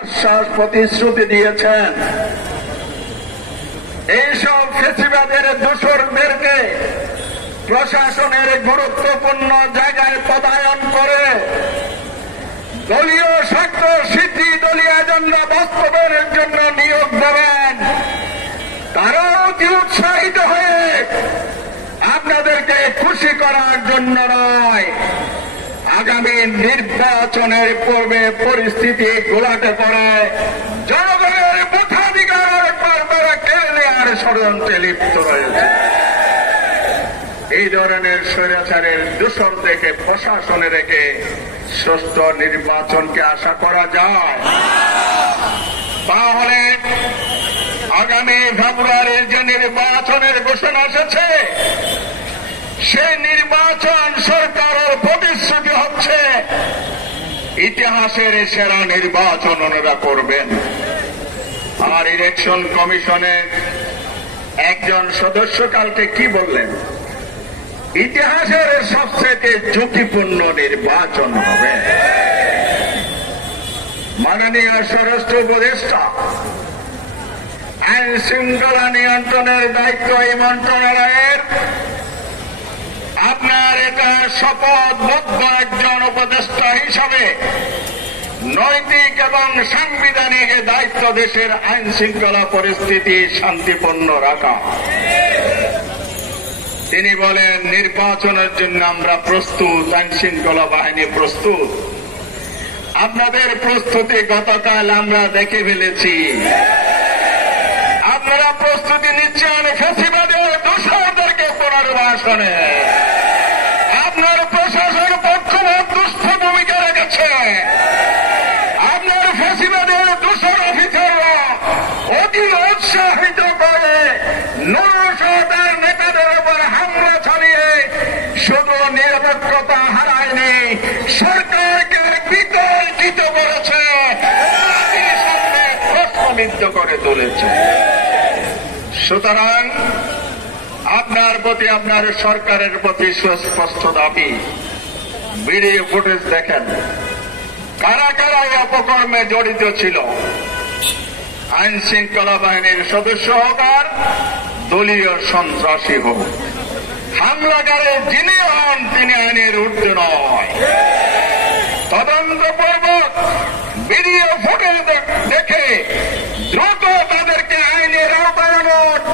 আশ্বাস প্রতিশ্রুতি দিয়েছেন এইসব ফ্যাসিবাদের দোসরদেরকে প্রশাসনের গুরুত্বপূর্ণ জায়গায় পদায়ন করে দলীয় স্বার্থ সিদ্ধি, দলীয় এজেন্ডা বাস্তবায়নের জন্য নিয়োগ দেবেন। তারাও অতি উৎসাহিত হয়ে আপনাদেরকে খুশি করার জন্য নয়, আগামী নির্বাচনের পূর্বে পরিস্থিতি ঘোলাটে পড়ে জনগণের ভোটাধিকার বারবার কেড়ে নেওয়ার ষড়যন্ত্রে লিপ্ত রয়েছে। এই ধরনের স্বৈরাচারের দোসর দেখে প্রশাসনে রেখে সুষ্ঠু নির্বাচনকে আশা করা যায়? তাহলে আগামী ফেব্রুয়ারির যে নির্বাচনের ঘোষণা এসেছে, সেই নির্বাচন সরকারের প্রতিশ্রুতি হচ্ছে ইতিহাসের সেরা নির্বাচন ওনারা করবেন। আর ইলেকশন কমিশনের একজন সদস্য কালকে কি বললেন? ইতিহাসের সবচেয়ে ঝুঁকিপূর্ণ নির্বাচন হবে। মাননীয় স্বরাষ্ট্র উপদেষ্টা, আইন শৃঙ্খলা নিয়ন্ত্রণের দায়িত্ব এই মন্ত্রণালয়ের। আপনার এটা শপথবদ্ধ একজন উপদেষ্টা হিসাবে নৈতিক এবং সাংবিধানিক দায়িত্ব দেশের আইন শৃঙ্খলা পরিস্থিতি শান্তিপূর্ণ রাখা। তিনি বলেন নির্বাচনের জন্য আমরা প্রস্তুত, আইন শৃঙ্খলা বাহিনী প্রস্তুত। আপনাদের প্রস্তুতি গতকাল আমরা দেখে ফেলেছি। আপনারা প্রস্তুতি নিচ্ছেন ফ্যাসিবাদের দোসরদেরকে পুনর্বাসনে। আপনার প্রশাসন পক্ষপাত দুষ্ট ভূমিকা রেখেছে। আপনার ফ্যাসিবাদের দোসর অফিসাররা অতি উৎসাহিত করে নৌসদের নেতাদের উপর হামলা চালিয়ে শুধু নিরপেক্ষতা হারায়নি, সরকারকে বিতর্কিত করেছে, সামনে প্রশ্নবিদ্ধ করে তুলেছে। সুতরাং আপনার প্রতি, আপনার সরকারের প্রতি সুস্পষ্ট দাবি, ভিডিও ফুটেজ দেখেন কারা কারা এই অপকর্মে জড়িত ছিল। আইন শৃঙ্খলা বাহিনীর সদস্য হোক আর দলীয় সন্ত্রাসী হোক, হামলাকারী যিনি হন তিনি আইনের ঊর্ধ্বে নয়। তদন্তপূর্বক ভিডিও ফুটেজ দেখে দ্রুত তাদেরকে আইনের আওতায়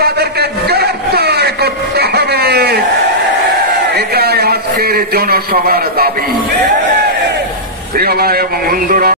তাদেরকে গ্রেফতার করতে হবে। এটাই আজকের জনসভার দাবি। প্রিয় ভাই এবং বন্ধুরা,